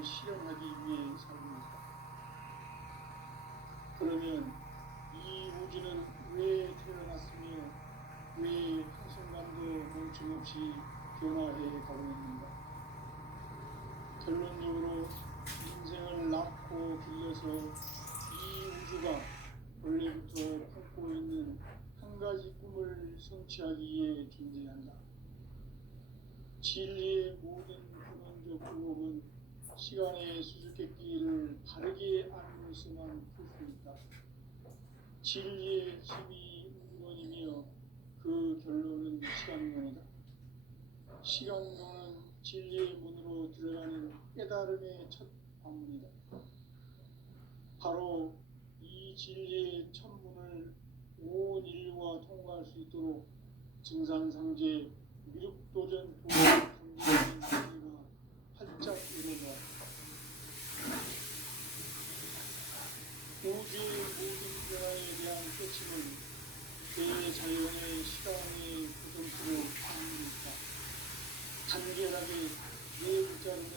생명을 실현하기 위해 삽니다. 그러면 이 우주는 왜 태어났으며 왜 한순간도 멈춤없이 변화해 가고 있는가? 결론적으로 인생을 낳고 길러서 이 우주가 원래부터 품고 있는 한 가지 꿈을 성취하기 위해 존재한다. 진리의 모든 근원적 의혹은 시간의 수수께끼를 바르게 알므로서만 풀 수 있다. 진리의 힘이 근원이며 그 결론은 시간론이다. 시간론은 진리의 문으로 들어가는 깨달음의 첫 방문이다. 바로 이 진리의 첫 문을 온 인류가 통과할 수 있도록 증산상제 미륵도전 도전 강제적인 진리가 활짝 일어나왔다. 우주의 모든 변화에 대한 깨침은 대자연의 시간의 구성수로 담깁니다. 간결하게 네 글자로는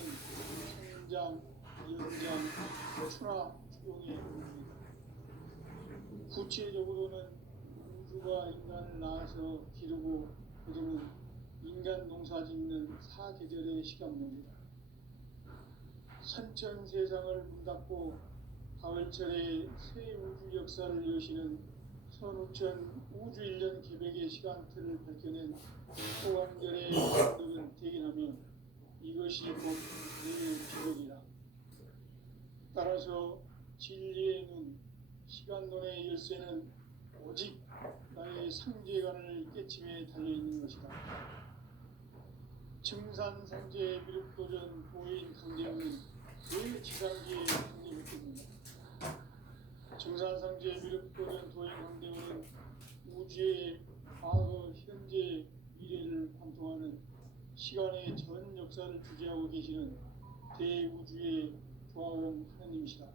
성장, 연장, 추나, 추동의 의미입니다. 구체적으로는 우주가 인간을 낳아서 기르고 거두는 인간 농사 짓는 사계절의 시간입니다. 선천 세상을 문닫고 가을철에 새 우주 역사를 여시는 선우천 우주일년 개백의 시간틀을 밝혀낸 소강절의 감독은 대견하며 이것이 곧 내 기록이라. 따라서 진리의 눈, 시간론의 열쇠는 오직 나의 상제관을 깨침에 달려있는 것이다. 증산상제 미륵도전 보인 강제는 왜 지상계에 강제했겠는가? 증산상제 미륵도전 도인 강대원은 우주의 과거, 현재, 미래를 관통하는 시간의 전 역사를 주재하고 계시는 대우주의 조화원 하나님이시다.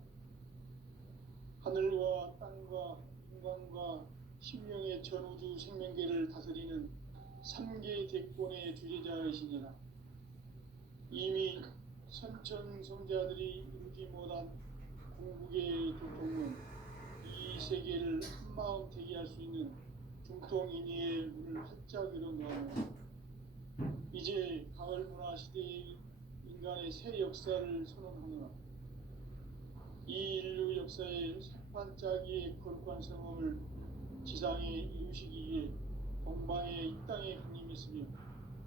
하늘과 땅과 인간과 신명의 전우주 생명계를 다스리는 3개 대권의 주재자이시니라. 이미 선천성자들이 이루지 못한 궁극의 도통은 이 세계를 한마음 대기할 수 있는 중통인의의 문을 활짝 열어놓았노라. 이제 가을 문화 시대의 인간의 새 역사를 선언하노라. 이 인류 역사의 새반짝이의 거룩한 성험을 지상에 이루시기 위해 동방에 이 땅에 하나님이 있으며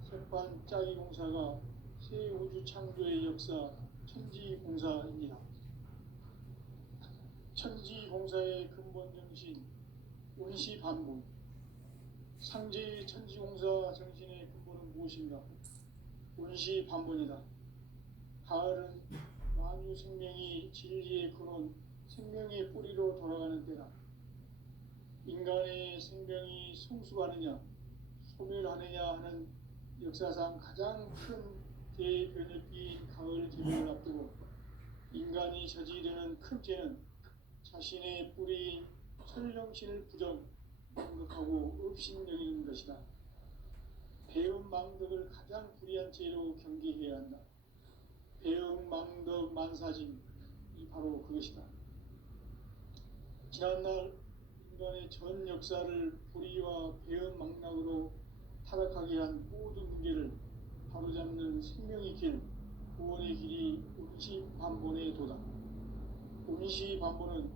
새반짝이 공사가 새 우주 창조의 역사 천지공사입니다. 천지공사의 근본 정신 운시반본. 상제의 천지공사 정신의 근본은 무엇인가? 운시반본이다. 가을은 만유 생명이 진리의 근원, 생명의 뿌리로 돌아가는 때다. 인간의 생명이 성숙하느냐, 소멸하느냐 하는 역사상 가장 큰 대변혁기인 가을 개벽을 앞두고 인간이 저지르는 큰 죄는 자신의 뿌리인 설령신을 부정, 망덕하고 업신여기는 것이다. 배은 망덕을 가장 불의한 죄로 경계해야 한다. 배은 망덕 만사짐이 바로 그것이다. 지난날 인간의 전 역사를 불의와 배은 망락으로 타락하게 한 모든 문제를 바로잡는 생명의 길, 구원의 길이 운시반본의 도다. 운시반본은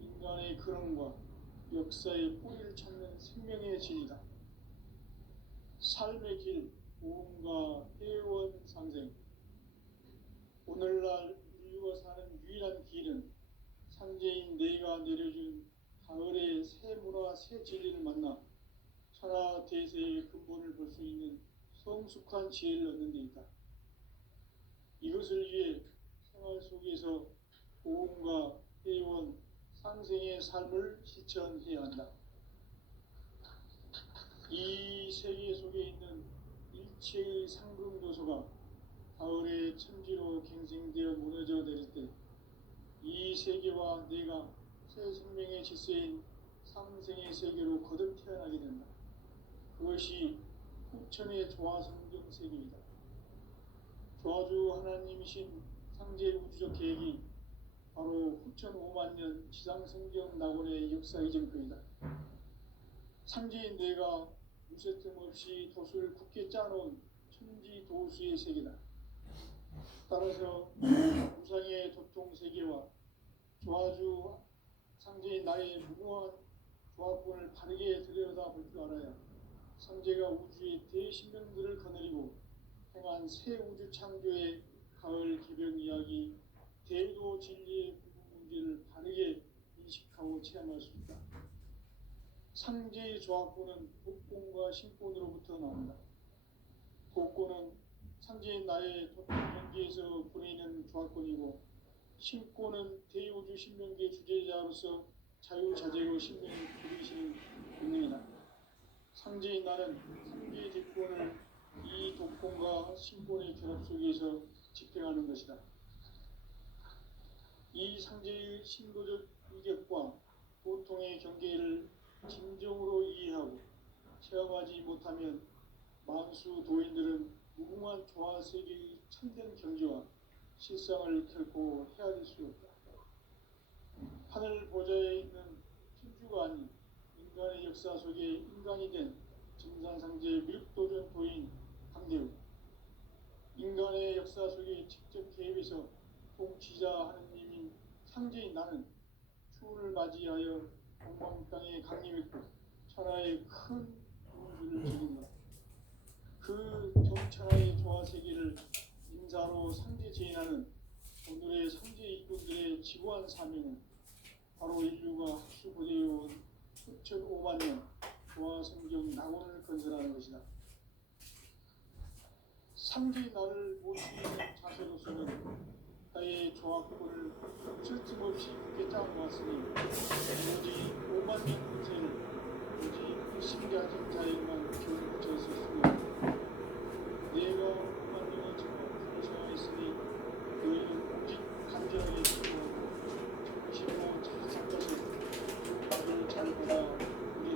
인간의 근원과 역사의 뿌리를 찾는 생명의 진이다. 삶의 길, 보험과 회원 상생. 오늘날 인류가 사는 유일한 길은 상제인 내가 내려준 가을의 새 문화, 새 진리를 만나 천하 대세의 근본을 볼 수 있는 성숙한 지혜를 얻는 데 있다. 이것을 위해 생활 속에서 보험과 회원, 상생의 삶을 실천해야 한다. 이 세계 속에 있는 일체의 상승도소가 가을의 천지로 갱생되어 무너져 내릴 때 이 세계와 내가 새 생명의 질서인 상생의 세계로 거듭 태어나게 된다. 그것이 후천의 조화성경 세계이다. 조화주 하나님이신 상제 우주적 계획이 바로 후천 5만 년 지상성경 낙원의 역사 이전표이다. 상제인 내가 무쇠틈 없이 돛을 굳게 짜놓은 천지 도수의 세계다. 따라서 우상의 도통 세계와 조화주 상제인 나의 무모한 조합권을 바르게 들여다볼 줄 알아야 상제가 우주의 대신명들을 거느리고 행한 새 우주 창조의 가을 개벽 이야기, 대도 진리의 구분 문제를 바르게 인식하고 체험할 수 있다. 상제의 조합권은 복권과 신권으로부터 나온다. 복권은 상제인 나의 도통 경계에서 보내는 조합권이고, 신권은 대우주 신명계 주제자로서 자유자재로 신명을 부리시는 권능이다. 상제인 나는 상제의 대권을 이 독권과 신권의 결합 속에서 집행하는 것이다. 이 상제의 신도적 위격과 고통의 경계를 진정으로 이해하고 체험하지 못하면 만수 도인들은 무궁한 조화 세계의 참된 경지와 실상을 결코 헤아릴 수 없다. 하늘 보좌에 있는 천주가 아닌 인간의 역사 속에 인간이 된 증산상제 밀도전 도인 강대우, 인간의 역사 속에 직접 개입해서 통치자 하느님인 상제인 나는 추운을 맞이하여 동방 땅에 강림했고 천하의 큰 우주를 지닌다. 그 정천하의 조화 세계를 인사로 상제 제인하는 오늘의 상제 일꾼들의 지구한 사명은 바로 인류가 학수고대해온 수천 5만 년 조화 성경 낙원을 건설하는 것이다. 상제인 나를 모시는 자세로서는 나의 조합권을 쉴틈없이 굳게 짜놓았으니 오직 5만 년 군세를 오직 신기하신 자에게만 교육되었으며 내가 5만 년의 정을 불성하였으니 너희는 오직 간절하게 기도하고 정신으로 착한 것을 받을 잘 받아 우리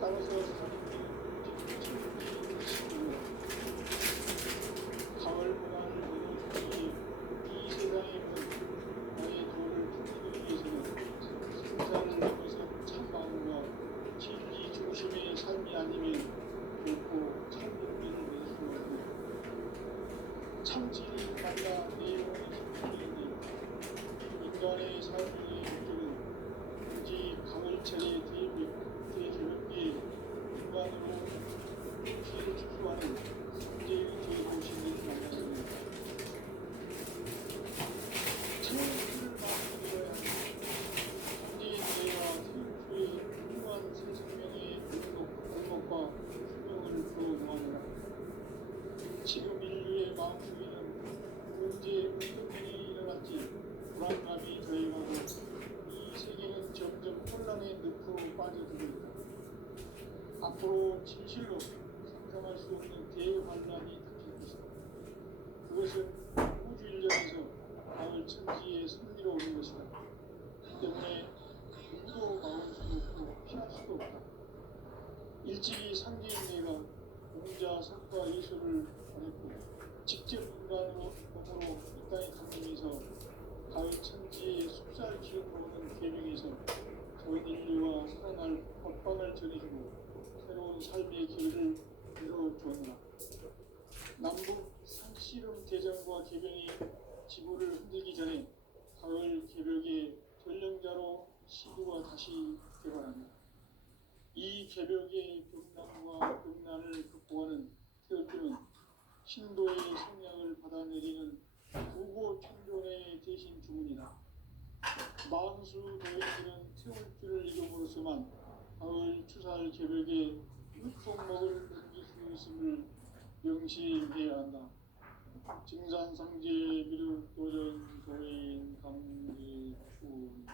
따라서 사람들은 오직 천지 신으로 가을 문화를 내려주기 이 세상의 문 나의 도를 풍기기 위해서는 생사를 넘어선 참마음과 진리 중심의 삶이 아니면 결코 참정리를 낼 수 없고 참진리를 만나 내 영혼이 기쁘리니 인간의 삶의 목적은 오직 가을철의 대개벽기에 인간으로 피를 추수하는 상제의 대도시를 만났습니다. 태양을 만들어야 합니다. 상제인 내가 태양주의 훌륭한 새 생명의 골목과 수명을 불어모아내라. 지금 인류의 마음속에는 언제 어떤 일이 일어날지 불안감이 더해가고 이 세계는 점점 혼란의 늪으로 빠져들고 있다. 앞으로 진실로 상상할 수 없는 대환란이 닥칠 것이다. 그것은 우주 일련에서 가을 천지의 승리로 오는 것이다. 그 때문에 누구도 막을 수도 없고 피할 수도 없다. 일찍이 상제인 내가 공자, 석과 예술을 보냈고 직접 인간으로 몸으로 이 땅에 강림해서 가을 천지의 숲살 기억으로는 계명에서 전 인류와 살아날 법방을 전해주고 새로운 삶의 길을 열어주었노라. 남북 상씨름 대전과 개병이 지구를 흔들기 전에 가을 개벽의 전령자로 시구가 다시 개발한다. 이 개벽의 벽난과 벽난을 극복하는 태어주는 신도의 성량을 받아내리는 부고 천존의 대신 주문이다. 만수 도인들은 태울줄을 이름으로서만 가을 추살 개벽에 유통먹을 넘길 수 있음을 명시해야 한다. 증산상제 미륵 도전 도인 강지춘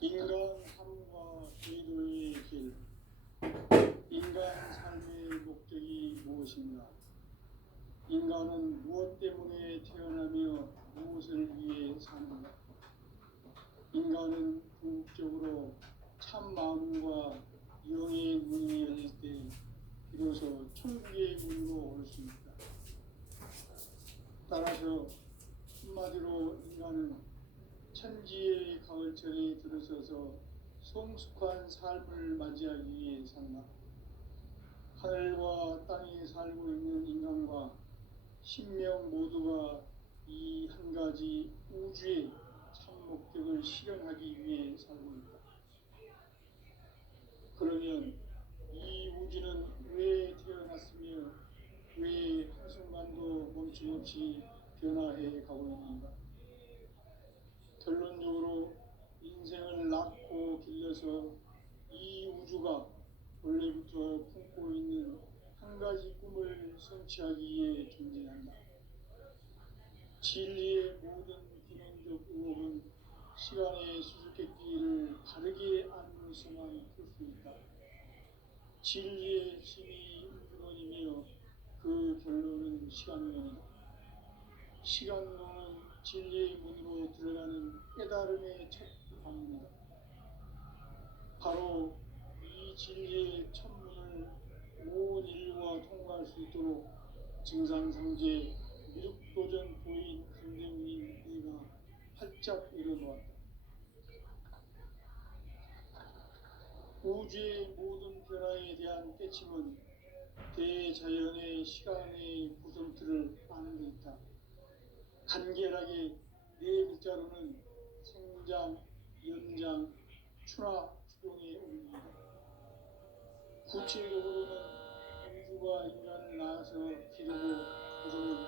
인간 삶과 제도의 길. 인간 삶의 목적이 무엇인가? 인간은 무엇 때문에 태어나며 무엇을 위해 사는가? 인간은 궁극적으로 참 마음과 영의 문이 열릴 때 비로소 천국의 문으로 올 수 있다. 따라서 한마디로 인간은 천지의 가을철에 들어서서 성숙한 삶을 맞이하기 위해 산다. 하늘과 땅에 살고 있는 인간과 신명 모두가 이 한 가지 우주의 참 목적을 실현하기 위해 살고 있다. 그러면 이 우주는 왜 태어났으며 왜 한순간도 멈춤없이 변화해 가고 있는가? 결론적으로 인생을 낳고 길러서 이 우주가 원래부터 품고 있는 한 가지 꿈을 성취하기 위해 존재한다. 진리의 모든 근원적 의혹은 시간의 수수께끼를 바르게 알면서만 풀 수 있다. 진리의 힘이 근원이며 그 결론은 시간론이다. 시간론은 진리의 문으로 들어가는 깨달음의 첫 방문이다. 바로 이 진리의 첫 문을 온 인류가 통과할 수 있도록 증상상제 미륵도전 보인 강대문인 내가 활짝 열어놓았다. 우주의 모든 변화에 대한 깨침은 대자연의 시간의 구성틀을 아는 데 있다. 간결하게 네 글자로는 생장, 연장, 추나 추동의 의미이다. 구체적으로는 우주가 인간을 낳아서 기르고 그러면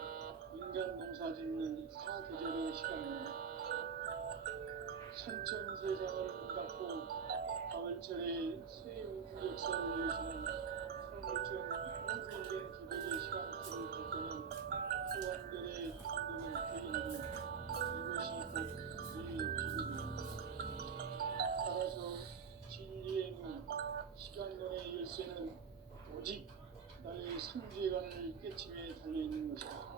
인간 농사 짓는 사계절의 시간입니다. 선천세상을 문닫고 가을철에 새 우주 역사를 여시는 서울천 우주인된 기백의 시간표를 볼 때는 수완들의 감동을 드리는 이것이 곧 우리의 비극입니다. 따라서 진리의 문, 시간론의 열쇠는 오직 나의 상제관을 깨침에 달려있는 것이다.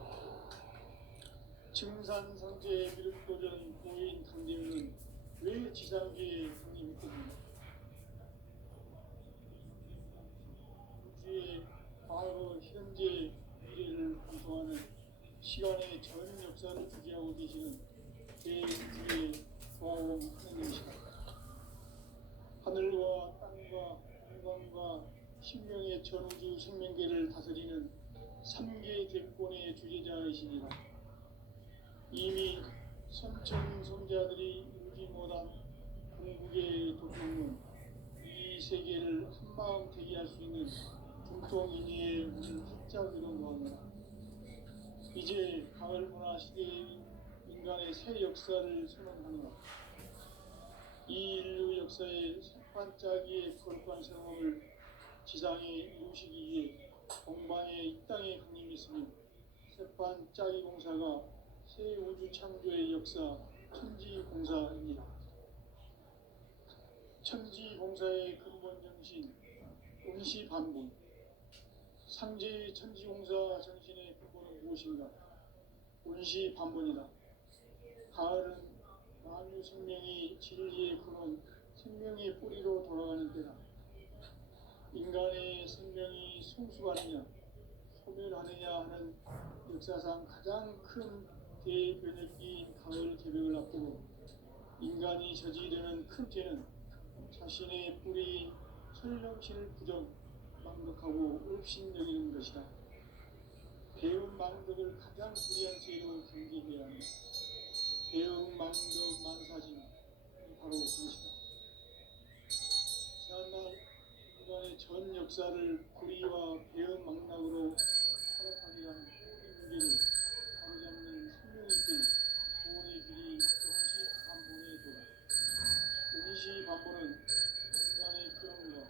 증산상제의 미륵도전 보인 강림은 왜 지상계에 강림했겠는가? 우주의 과거, 현재, 미래를 관통하는 시간의 전 역사를 주재하고 계시는 제2의 과원 하느님이시다. 하늘과 땅과 인간과 신명의 전우주 생명계를 다스리는 3개 대권의 주제자이시니라. 이미 선천성자들이 이루지 못한 궁극의 도통론, 이 세계를 한마음 되게 할 수 있는 중통인의의 문을 활짝 열어놓았노라. 이제 가을 문화 시대의 인간의 새 역사를 선언하노라. 이 인류 역사의 새반짝이의 거룩한 생업을 지상에 이루시기 위해 동방에 이 땅에 강림했으며 새반짝이 공사가 새 우주 창조의 역사 천지공사입니다. 천지공사의 근본 정신 운시반본, 상제의 천지공사 정신의 근본은 무엇인가? 운시반본이다. 가을은 만유 생명이 진리의 근원, 생명의 뿌리로 돌아가는 때다. 인간의 생명이 성숙하느냐, 소멸하느냐 하는 역사상 가장 큰 대변혁기인 가을 개벽을 앞두고 인간이 저지르는 큰 죄는 자신의 뿌리인 설령신을 부정, 망덕하고 업신여기는 것이다. 배운 망덕을 가장 불의한 죄로 경계해야 한다. 배운 망덕 만사진 바로 그것이다. 지난날 인간의 전 역사를 불의와 배은 망락으로 타락하게 한 모든 문제를 바로잡는 생명의 길, 구원의 길이 운시반본의 도다. 운시반본은 인간의 근원과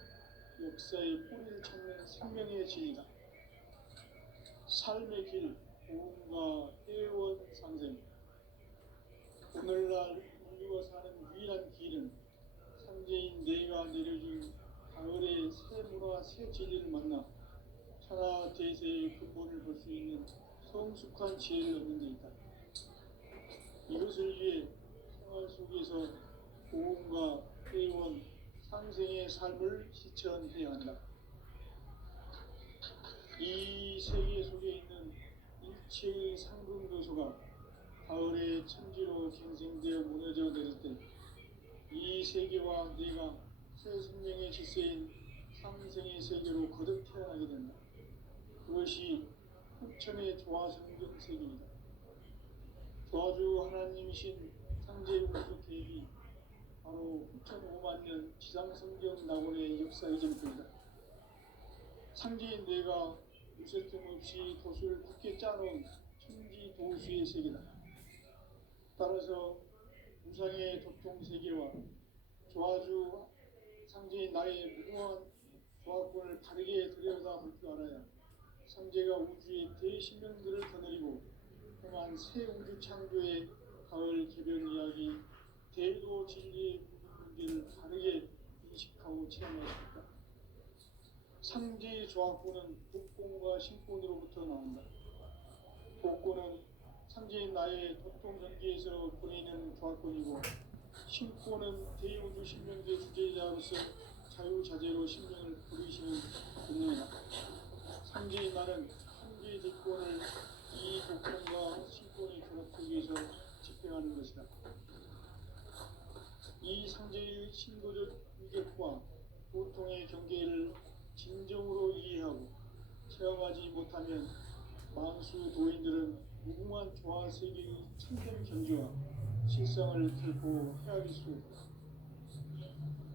역사의 뿌리를 찾는 생명의 진리다. 삶의 길, 고음과 회원 상생. 오늘날 인류가 사는 유일한 길은 상제인 내가 내려준 가을의 새 문화, 새 진리를 만나 천하 대세의 근본을 볼 수 있는 성숙한 지혜를 얻는 데 있다. 이것을 위해 생활 속에서 고음과 회원, 상생의 삶을 실천해야 한다. 이 세계 속에 있는 일체의 상승도소가 가을의 천지로 갱생되어 무너져 내릴 때 이 세계와 내가 새 생명의 질서인 상생의 세계로 거듭 태어나게 된다. 그것이 후천의 조화성경 세계이다. 조화주 하나님이신 상제 우주 계획이 바로 후천 5만 년 지상성경 낙원의 역사 이전입니다. 상제인 내가 무쇠 틈 없이 도수를 굳게 짜놓은 천지 도수의 세계다. 따라서 우상의 도통 세계와 조화주 상제인 나의 무궁한 조화권을 바르게 들여다볼 줄 알아야 상제가 우주의 대신명들을 거느리고 행한 새 우주 창조의 가을 개변 이야기 대도 진리의 문제를 바르게 인식하고 체험할 수 있다. 상제의 조화권은 복권과 신권으로부터 나온다. 복권은 상제인 나의 도통 전기에서 보내는 조화권이고 신권은 대우주 신명대 주제자로서 자유자재로 신명을 부리시는 권능이다. 상제인 나는 상제의 대권을 이 복권과 신권의 결합 속에서 집행하는 것이다. 이 상제의 신도적 위격과 보통의 경계를 진정으로 이해하고 체험하지 못하면 만수 도인들은 무궁한 조화 세계의 참된 경지와 실상을 결코 헤아릴 수 없다.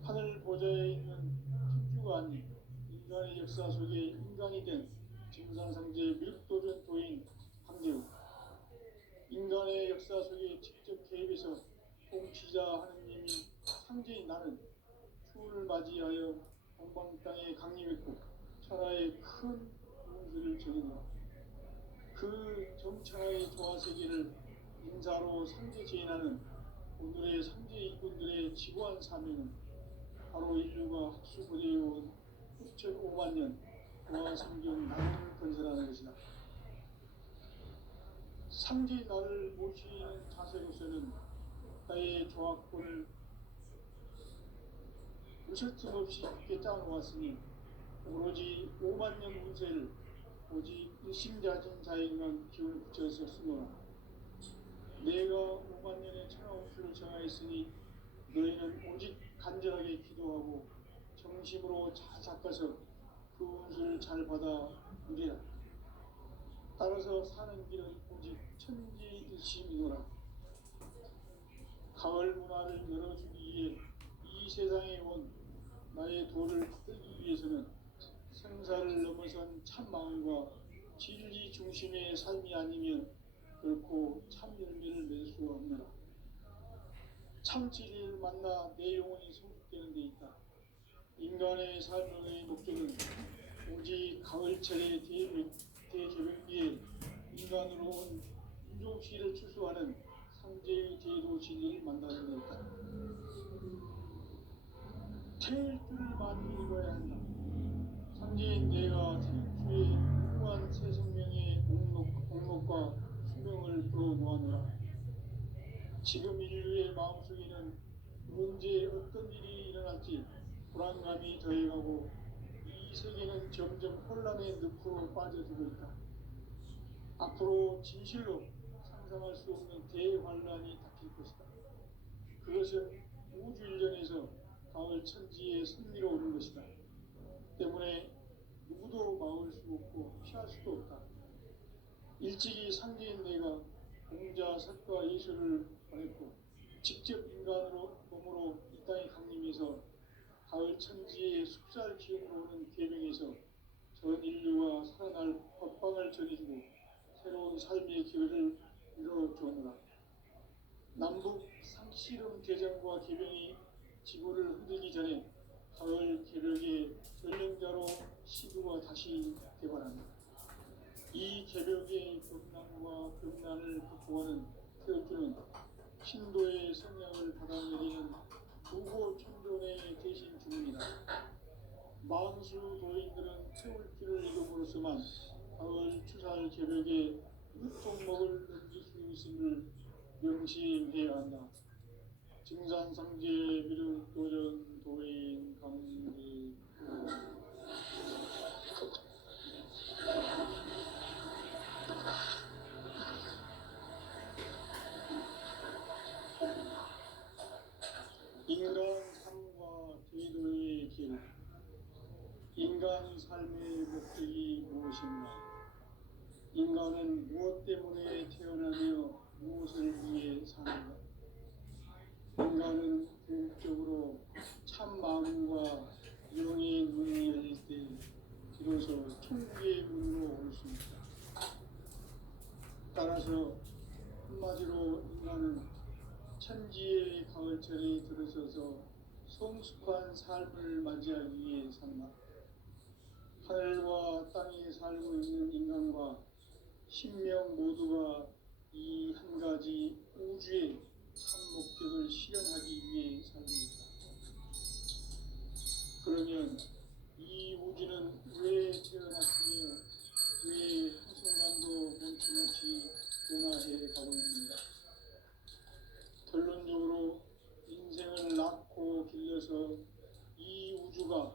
하늘 보좌에 있는 천주가 아닌 인간의 역사 속에 인간이 된 증산상제 밀도전 도인 황제우, 인간의 역사 속에 직접 개입해서 통치자 하느님이 상제인 나는 추운을 맞이하여 동방 땅에 강림했고 천하의 큰 문수를 정했노라. 그 정천하의 조화세계를 인사로 상제 제인하는 오늘의 상제 이군들의 지구한 사명은 바로 인류가 학수고대해온 6,500만 년 조화성경 나를 건설하는 것이다. 상제 나를 모시는 자세로서는 나의 조화권을 무실 틈 없이 굳게 짜놓았으니 오로지 5만 년 운세를 오직 일심자진 자에게만 기운을 붙여서 쓰노라. 내가 5만 년의 천하 운수를 정하였으니 너희는 오직 간절하게 기도하고 정심으로 잘 닦아서 그 운수를 잘 받아 누리라. 따라서 사는 길은 오직 천지일심이노라. 가을 문화를 열어주기 위해 이 세상에 온 나의 도를 받들기 위해서는 생사를 넘어선 참 마음과 진리 중심의 삶이 아니면 결코 참 열매를 맺을 수가 없노라. 참 진리를 만나 내 영혼이 성숙되는 데 있다. 인간의 삶의 목적은 오직 가을철의 대개벽기에 인간으로 온 인종시를 추수하는 상제의 대도 진리를 만나는 데 있다. 태일 줄을 많이 읽어야 한다. 상제인 내가 태일주의 무궁한 새 생명의 목록과 수명을 풀어놓아노라. 지금 인류의 마음속에는 언제 어떤 일이 일어날지 불안감이 더해가고 이 세계는 점점 혼란의 늪으로 빠져들고 있다. 앞으로 진실로 상상할 수 없는 대환란이 닥칠 것이다. 그것은 우주 일련에서 가을 천지의 승리로 오는 것이다. 때문에 누구도 막을 수 없고 피할 수도 없다. 일찍이 상제인 내가 공자, 석가, 예수를 보냈고 직접 인간으로 몸으로 이 땅에 강림해서 가을 천지의 숲살 기운으로 오는 계명에서 전 인류가 살아날 법방을 전해주고 새로운 삶의 기회를 이뤄주었노라. 남북 상씨름 개정과 개병이 지구를 흔들기 전에 가을 개벽의 전령자로 시구가 다시 개발한다. 이 개벽의 경난과 병난을 극복하는 태엽주는 신도의 성향을 받아내리는 부고 천존의 대신 주문이다. 만수 도인들은 태울주를 이름으로서만 가을 추살 개벽의 으통목을 넘길 수 있음을 명심해야 한다. 증산상제 미륵도전 도인 강지 인간 삶과 제도의 길. 인간 삶의 목적이 무엇인가? 인간은 무엇 때문에 태어나며 무엇을 위해 사는가? 인간은 궁극적으로 참 마음과 영의 문이 열릴 때 비로소 천국의 문으로 올 수 있다. 따라서 한마디로 인간은 천지의 가을철에 들어서서 성숙한 삶을 맞이하기 위해 산다. 하늘과 땅에 살고 있는 인간과 신명 모두가 이 한 가지 우주의 참 목적을 실현하기 위해 살고 있다. 그러면 이 우주는 왜 태어났으며 왜 한순간도 멈춤없이 변화해 가고 있는가? 결론적으로 인생을 낳고 길러서 이 우주가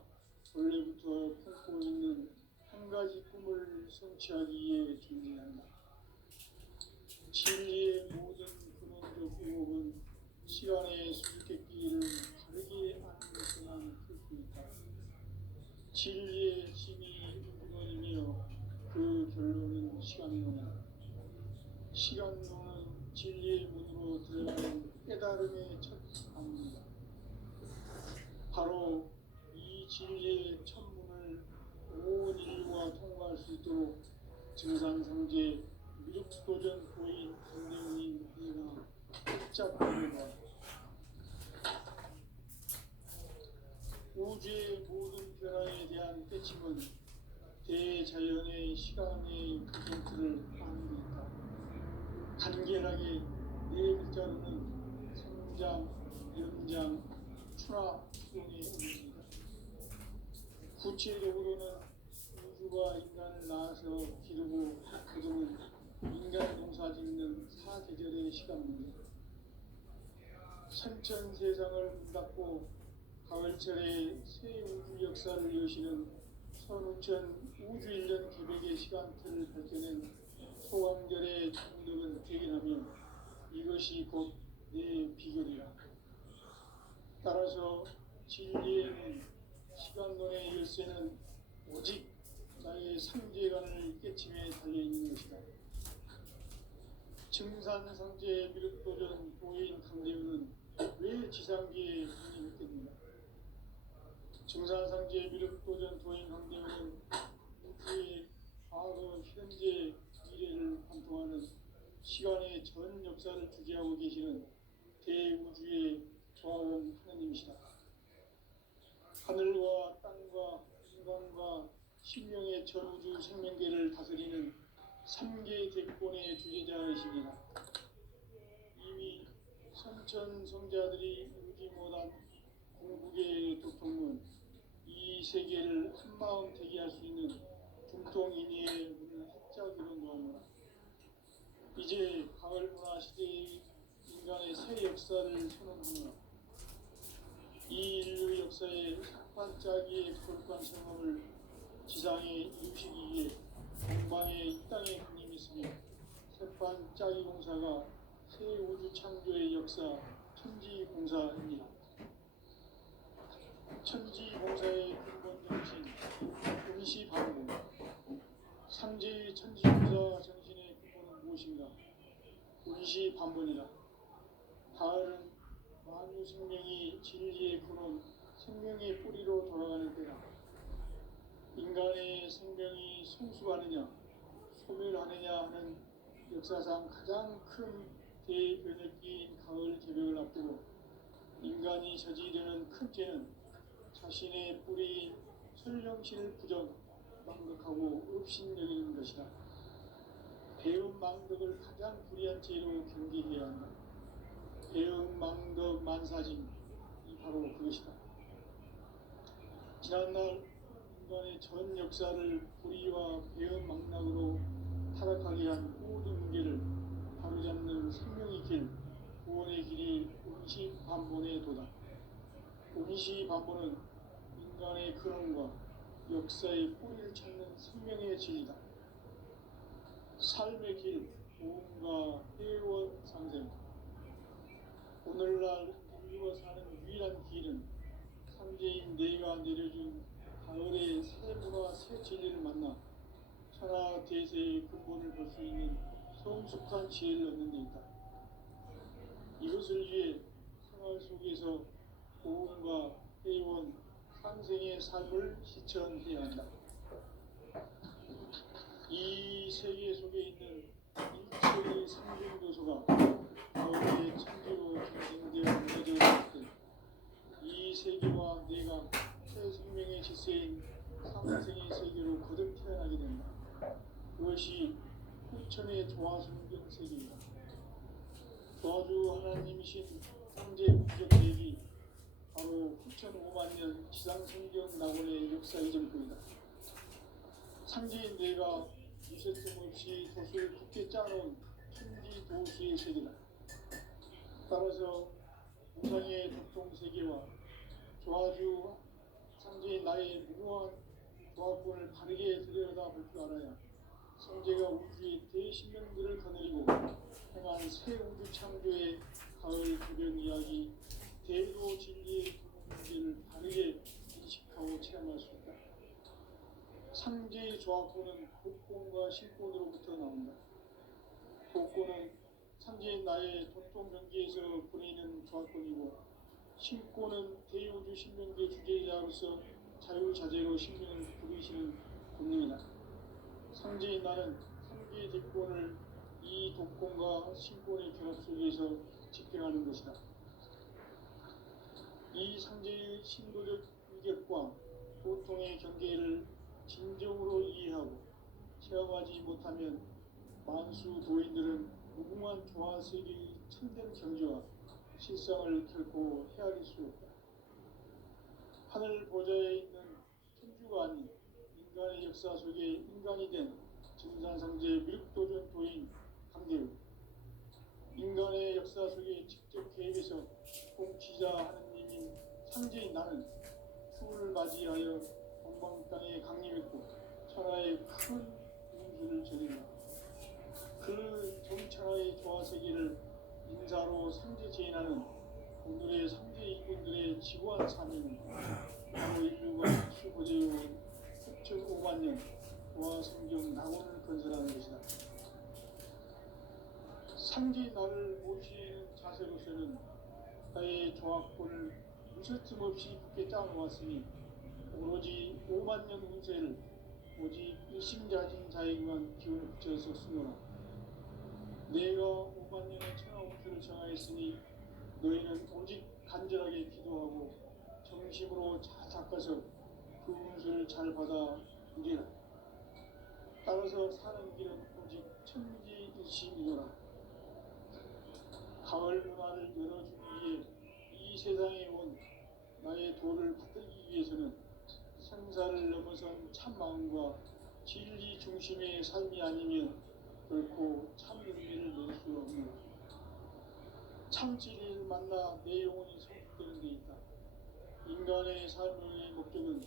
원래부터 품고 있는 한 가지 꿈을 성취하기 위해 존재한다. 진리의 모든 근원적 의혹은 시간의 수수께끼를 바르게 아는 것에만 풀 수 있다. 진리의 힘이 근원이며 그 결론은 시간론이다. 시간론은 진리의 문으로 들어가는 깨달음의 첫 방문이다. 바로 이 진리의 천문을 온 인류가 통과할 수 있도록 증산상제 미륵도전 도인 강대훈인 우리가 붙잡고 있다. 우주의 모든 변화에 대한 깨침은 대자연의 시간의 구성틀을 아는 데 있다. 간결하게 네 글자로는 성장, 연장, 추나, 추동의 의미입니다. 구체적으로는 우주가 인간을 낳아서 기르고 거두는 인간 농사 짓는 사계절의 시간입니다. 선천 세상을 문 닫고 가을철에 새 우주 역사를 여시는 선우천 우주 1년 개백의 시간틀을 밝혀낸 소강절의 정덕은 대견하며 이것이 곧 내 비결이라. 따라서 진리의 문, 시간론의 열쇠는 오직 나의 상제관을 깨침에 달려있는 것이다. 증산상제 미륵도전 도인 강대훈은 왜 지상계에 문이 했겠는가? 증산상제 미륵도전 도인 강대훈은 우주의 과거, 현재, 미래를 관통하는 시간의 전 역사를 주재하고 계시는 대우주의 조화원 하느님이시다. 하늘과 땅과 인간과 신명의 전우주 생명계를 다스리는 3개 대권의 주제자이십니다. 이미 선천 성자들이 울지 못한 궁극의 독통문, 이 세계를 한마음 되게 할 수 있는 중통인의의 문을 활짝 열어놓으므라. 이제 가을 문화 시대의 인간의 새 역사를 선언하노라. 이 인류 역사의 반짝이의 거룩한 생업을 지상에 이루시기 위해 동방에 이 땅에 군림이 있으며 새반짝이 공사가 새 우주 창조의 역사 천지공사입니다. 천지공사의 근본 정신 운시반공. 상제의 천지공사 정신의 근본은 무엇인가? 운시반본이다. 가을은 만유 생명이 진리의 근원, 생명의 뿌리로 돌아가는 때다. 인간의 생명이 성숙하느냐, 소멸하느냐 하는 역사상 가장 큰 대변혁기인 가을 개벽을 앞두고 인간이 저지르는 큰 죄는 자신의 뿌리인 설령신을 부정, 망덕하고 업신여기는 것이다. 배움 망덕을 가장 불의한 죄로 경계해야 한다. 배움 망덕 만사진이 바로 그것이다. 지난날 인간의 전 역사를 불의와 배움 망락으로 타락하게 한 모든 문제를 바로잡는 생명의 길, 구원의 길이 운시반본에 도다. 운시반본은 인간의 근원과 역사의 뿌리를 찾는 생명의 진리다. 삶의 길, 모험과 해원 상생. 오늘날 인류가 사는 유일한 길은 삼재인 내가 내려준 가을의 새 문화 새 진리를 만나 천하 대세의 근본을 볼 수 있는 성숙한 지혜를 얻는 데 있다. 이것을 위해 생활 속에서 보험과 해원, 상생의 삶을 실천해야 한다. 이 세계 속에 있는 일체의 상징도소가 가을의 천지로 경쟁되어 무너져 있을 때 이 세계와 내가 새 생명의 질서인 상생의 세계로 거듭 태어나게 된다. 그것이 후천의 조화순경 세계이다. 조화주 하나님이신 황제 무적 대비 바로 후천 5만년 지상성경 낙원의 역사 이전권이다. 상제인 내가 유세점 없이 도수를 굳게 짜놓은 천지 도수의 세계다. 따라서 우상의 독통세계와 조화주 상제인 나의 무모한 조합권을 바르게 들여다볼 줄 알아야 성제가 우주의 대신명들을 거느리고 행한 새 우주 창조의 가을 개변 이야기 대도 진리의 문제를 바르게 인식하고 체험할 수 있다. 상제의 조합권은 복권과 신권으로부터 나온다. 복권은 상제인 나의 도통 경계에서 보내는 조합권이고, 신권은 대우주 신명계 주제자로서 자유자재로 신명을 부리시는 권능이다. 상제인 나는 상제의 대권을 이 독권과 신권의 결합 속에서 집행하는 것이다. 이 상제의 신도적 위격과 보통의 경계를 진정으로 이해하고 체험하지 못하면 만수 도인들은 무궁한 조화세계의 참된 경지와 실상을 결코 헤아릴 수 없다. 하늘 보좌에 있는 천주가 아닌 인간의 역사 속에 인간이 된 증산상제 미륵도전 도인 강대우, 인간의 역사 속에 직접 개입해서 통치자 하느님인 상제인 나는 추운을 맞이하여 동방 땅에 강림했고 천하의 큰 운수를 전했다. 그 정천하의 조화세계를 인사로 상제 제인하는 오늘의 상제 이군들의 지고한 사명은 바로 인류가 수고제해온 6,5만 년 조화성경 낙원을 건설하는 것이다. 상제인 나를 모시는 자세로서는 나의 조합권을 무쇠틈 없이 굳게 짜놓았으니 오로지 5만 년 운세를 오직 일심자진 자에게만 기운을 붙여서 쓰노라. 내가 5만 년의 천하 운수를 정하였으니 너희는 오직 간절하게 기도하고 정심으로 잘 닦아서 그 운수를 잘 받아 누리라. 따라서 사는 길은 오직 천지일심이노라. 가을 문화를 열어주기 위해 이 세상에 온 나의 도를 받들기 위해서는 생사를 넘어선 참마음과 진리 중심의 삶이 아니면 결코 참 의미를 낼 수 없노라. 참 진리를 만나 내 영혼이 성숙되는 데 있다. 인간의 삶의 목적은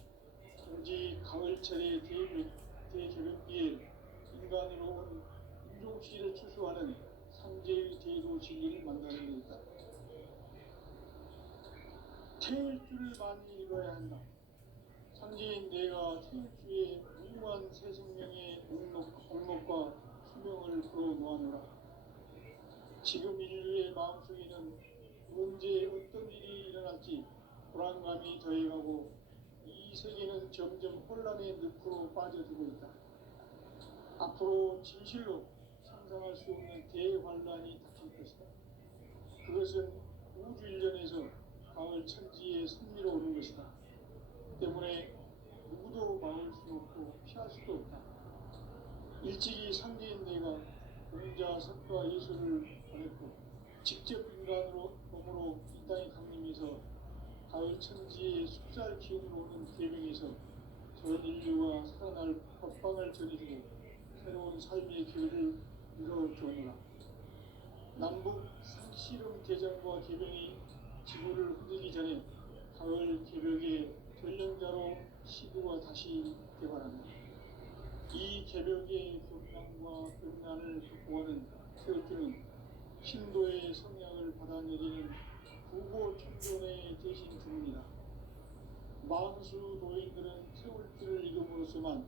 오직 가을철의 대개변기에 인간으로 온 인종시를 추수하는 상제의 대도 진리를 만나는 데 있다. 태일주를 많이 읽어야 한다. 상제인 내가 태일주의 무궁한 새 생명의 옥록과 수명을 불어놓아노라. 지금 인류의 마음속에는 언제 어떤 일이 일어날지 불안감이 더해가고 이 세계는 점점 혼란의 늪으로 빠져들고 있다. 앞으로 진실로 상상할 수 없는 대환란이 닥칠 것이다. 그것은 우주 일련에서 가을 천지의 섭리로 오는 것이다. 때문에 누구도 막을 수 없고 피할 수도 없다. 일찍이 상제인 내가 공자, 석가, 예수를 보냈고 직접 인간으로 몸으로 이 땅에 강림해서 가을 천지의 숫살 기운으로 오는 계명에서 전 인류가 살아날 법방을 전해주고 새로운 삶의 길을 열어주오노라. 남북 상씨름 대전과 개병이 지구를 흔들기 전에 가을 개벽의 전령자로 시구가 다시 개발한다. 이 개벽의 급난과 급난을 극복하는 태극기는 신도의 성향을 받아내리는 부고 청존의 대신 주문이다. 만수 도인들은 태울기를 이름으로서만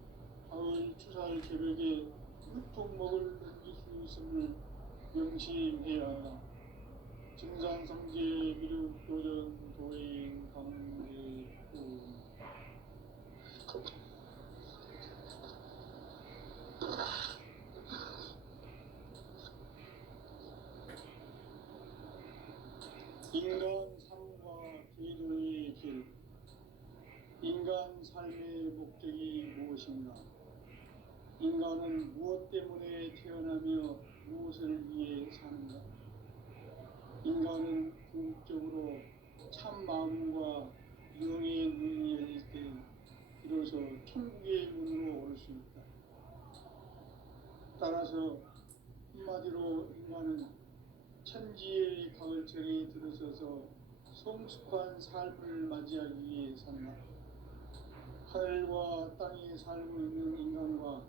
가을 추살 개벽에 유통목을 넘길 수 있음을 명심해야 한다. 증산성제 미륵 도전 도인 강제구 인간 삶과 기도의 길. 인간 삶의 목적이 무엇인가? 인간은 무엇 때문에 태어나며 무엇을 위해 사는가? 인간은 궁극적으로 참 마음과 영의 눈이 열릴 때 비로소 천국의 문으로 올 수 있다. 따라서 한마디로 인간은 천지의 가을철에 들어서서 성숙한 삶을 맞이하기 위해 산다. 하늘과 땅에 살고 있는 인간과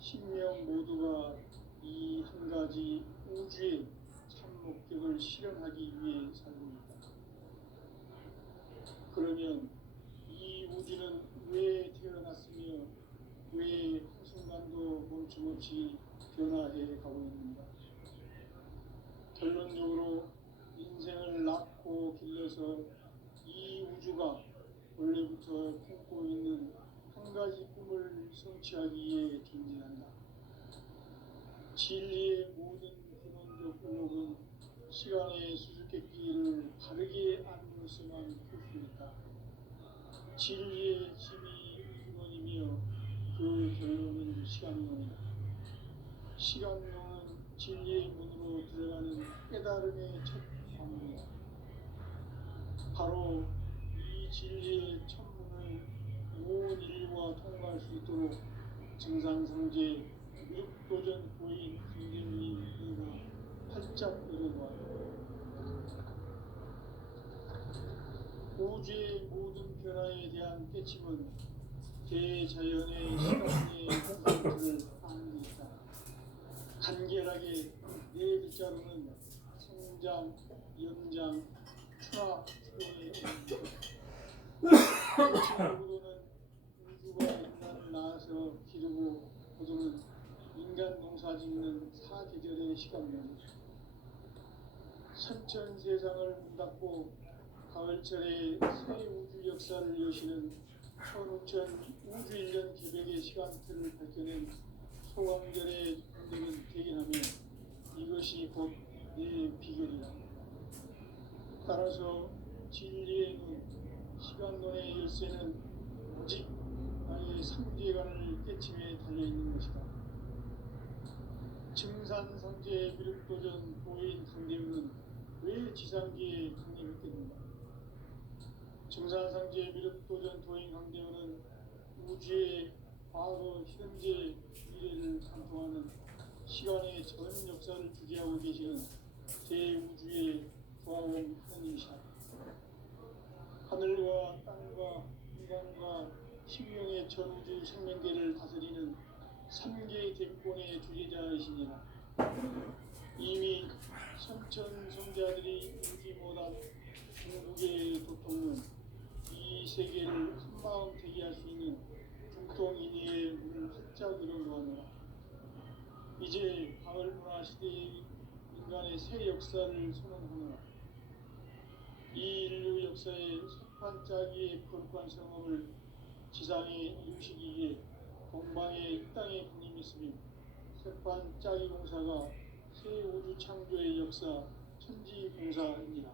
신명 모두가 이 한 가지 우주의 참 목적을 실현하기 위해 살고 있다. 그러면 이 우주는 왜 태어났으며 왜 한순간도 멈춤없이 변화해 가고 있는가? 결론적으로 인생을 낳고 길러서 이 우주가 원래부터 품고 있는 한 가지 꿈을 성취하기 위해 존재한다. 진리의 모든 근원적 의혹은 시간의 수수께끼를 바르게 안으로서만 풀 수 있다. 진리의 집이 근원이며 그 결론은 시간론이다. 시간론은 진리의 문으로 들어가는 깨달음의 첫 방문이다. 바로 이 진리의 천문을 온 인류가 통과할 수 있도록 증상성제 미륵도전 고인 강대민이 문을 활짝 열어놓았다. 우주의 모든 변화에 대한 깨침은 대자연의 시간의 컨센트를 아는 데 있다. 간결하게 네 글자로는 성장, 연장, 추락, 추동의 끝으로는 우주가 인간을 낳아서 기르고 거두는 인간 농사 짓는 사계절의 시간입니다. 선천 세상을 문 닫고 가을철에 새 우주 역사를 여시는 15,000 우주 1년 개벽의 시간표를 밝혀낸 소강절의 공대는 대견하며 이것이 곧 내 비결이다. 따라서 진리의 눈, 시간론의 열쇠는 오직 나의 상제관을 깨침에 달려있는 것이다. 증산성제 미륵도전 도인 강대우는 왜 지상기에 강림했겠는가? 증산성제 미륵도전 도인 강대우는 우주의 과거, 현재, 미래를 관통하는 시간의 전 역사를 주재하고 계시는 대우주의 부하원 하느님이시다. 하늘과 땅과 인간과 식명의 전우주 생명계를 다스리는 3개 대권의 주제자이시니라. 이미 선천성자들이 인지 못한 중국의 도통은 이 세계를 한마음 되게 할 수 있는 중통인의의 문을 활짝 열어놓았노라. 이제 가을 문화 시대의 인간의 새 역사를 선언하노라. 이 인류 역사의 석판짜기의 거룩한 성업을 지상에 이루시기 위해 동방의 이 땅에 분임이 있으며 석판짜기 공사가 새 우주 창조의 역사 천지공사입니다.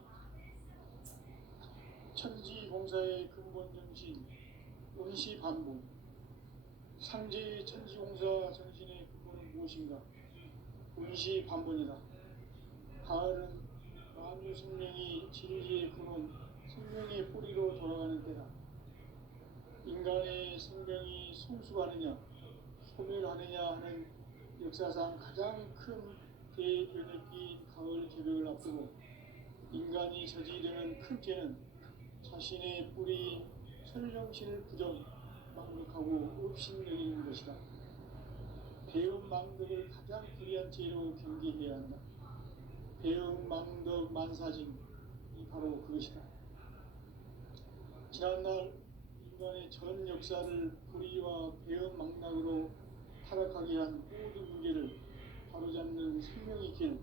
천지공사의 근본 정신 원시반복. 상제의 천지공사 정신의 근본은 무엇인가? 원시반복이다. 가을은 만유 생명이 진리의 근원, 생명의 뿌리로 돌아가는 때다. 인간의 생명이 성숙하느냐, 소멸하느냐 하는 역사상 가장 큰 대변혁기인 가을 개벽을 앞두고 인간이 저지르는 큰 죄는 자신의 뿌리인 설령신을 부정, 망극하고 업신여기는 것이다. 배음 망덕을 가장 불의한 죄로 경계해야 한다. 배음 망덕 만사징이 바로 그것이다. 지난날 인간의 전 역사를 불의와 배음 망락으로 타락하게 한 모든 문제를 바로잡는 생명의 길,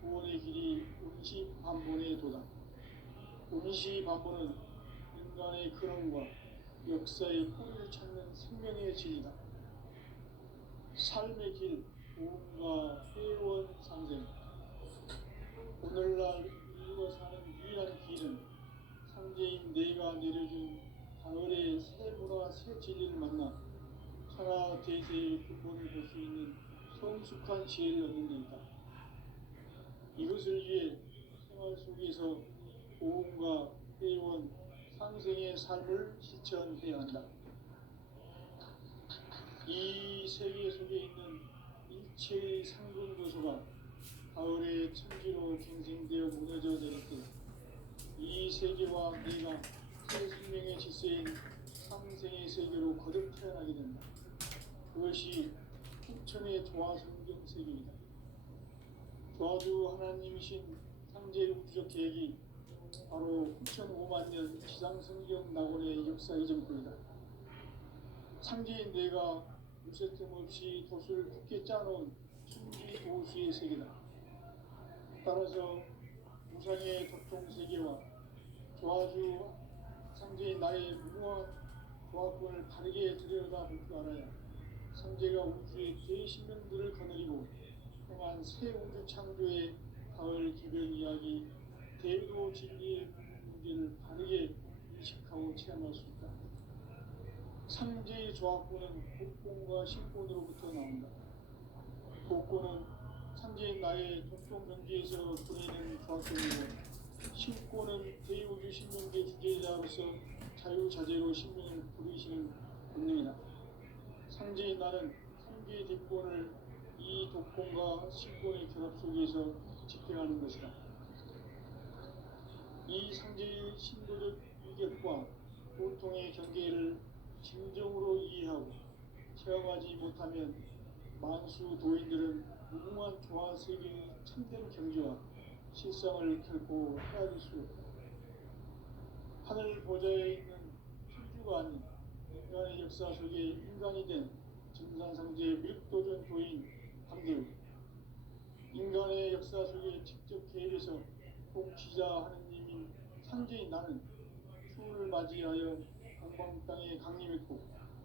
구원의 길이 운시반본의 도다. 운시반본은 인간의 근원과 역사의 뿌리를 찾는 생명의 진리다. 삶의 길, 보험과 회원 상생. 오늘날 인류가 사는 유일한 길은 상제인 내가 내려준 가을의 새 문화 새 진리를 만나 천하 대세의 근본을 볼 수 있는 성숙한 지혜를 얻는 데 있다. 이것을 위해 생활 속에서 보험과 회원, 상생의 삶을 실천해야 한다. 이 세계 속에 있는 일체의 상근 요소가 가을의 천지로 갱생되어 무너져 내릴 때 이 세계와 내가 새 생명의 질서인 상생의 세계로 거듭 태어나게 된다. 그것이 후천의 조화성경 세계이다. 조화주 하나님이신 상제 우주적 계획이 바로 후천 5만 년 지상성경 낙원의 역사 이전부이다. 상제인 내가 무쇠틈 없이 돛을 굳게 짜놓은 순지 도수의 세계다. 따라서 우상의 접종 세계와 조화주 상제인 나의 무모한 조화권을 바르게 들여다볼 줄 알아야 상제가 우주의 대신명들을 거느리고 행한 새 우주 창조의 가을 개별 이야기, 대도 진리의 문제를 바르게 인식하고 체험할 수 있다. 상제의 조화권은 복권과 신권으로부터 나온다. 복권은 상제인 나의 독종 경지에서 보내는 조화권이고, 신권은 대우주 신명계 주제자로서 자유자재로 신명을 부르시는 본능이다. 상제인 나는 상계의 대권을 이 독권과 신권의 결합 속에서 집행하는 것이다. 이 상제의 신도적 위격과 고통의 경계를 진정으로 이해하고 체험하지 못하면 만수 도인들은 무궁한 조화 세계의 참된 경지와 실상을 결코 헤아릴 수 없다. 하늘 보좌에 있는 천주가 아닌 인간의 역사 속에 인간이 된 증산상제의 밀도전 도인 황제우, 인간의 역사 속에 직접 계획해서 통치자 하느님인 상제인 나는 추후를 맞이하여 동방 땅에 강림했고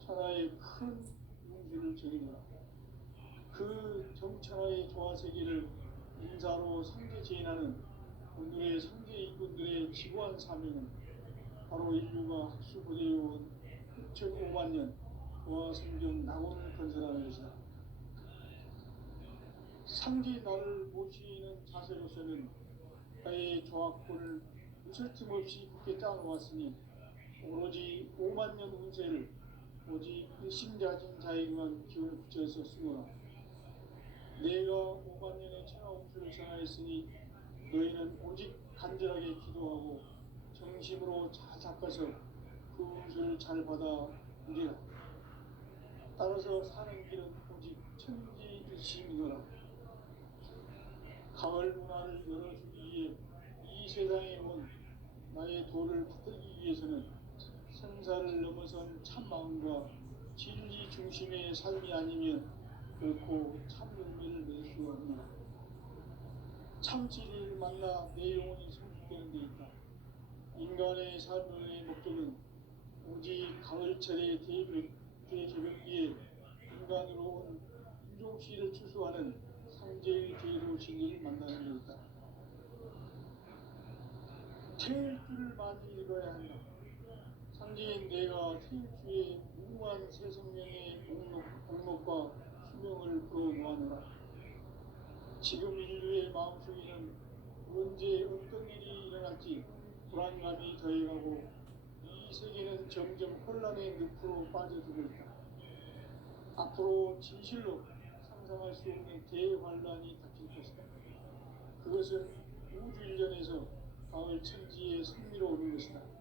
천하의 큰 용주를 정의노라. 그 정천하의 조화세계를 인사로 상제 제인하는 오늘의 상제 인군들의 지구한 사명은 바로 인류가 학수고대해온 6,5만 년 조화성경 낙원을 건설하는 것이다. 상제 나를 모시는 자세로서는 나의 조화권을 무설틈 없이 굳게 짜놓았으니 오로지 5만 년 운세를 오직 일심자진 자에게만 기운을 붙여서 쓰노라. 내가 5만 년의 천하 운수를 전하였으니 너희는 오직 간절하게 기도하고 정심으로 잘 닦아서 그 운수를 잘 받아 누리라. 따라서 사는 길은 오직 천지일심이노라. 가을 문화를 열어주기 위해 이 세상에 온 나의 도를 받들기 위해서는 생사를 넘어선 참마음과 진리 중심의 삶이 아니면 결코 참 열매를 낼 수 없노라. 참 진리를 만나 내 영혼이 성숙되는 데 있다. 인간의 삶의 목적은 오직 가을철의 대개벽기에 인간으로 온 인종시를 추수하는 상제의 대로 진리를 만나는 데 있다. 태일주를 많이 읽어야 한다. 상제인 내가 태일주의 무궁한 새 생명의 목록과 수명을 풀어놓아노라. 지금 인류의 마음속에는 언제 어떤 일이 일어날지 불안감이 더해가고 이 세계는 점점 혼란의 늪으로 빠져들고 있다. 앞으로 진실로 상상할 수 없는 대환란이 닥칠 것이다. 그것은 우주 일련에서 가을 천지의 승리로 오는 것이다.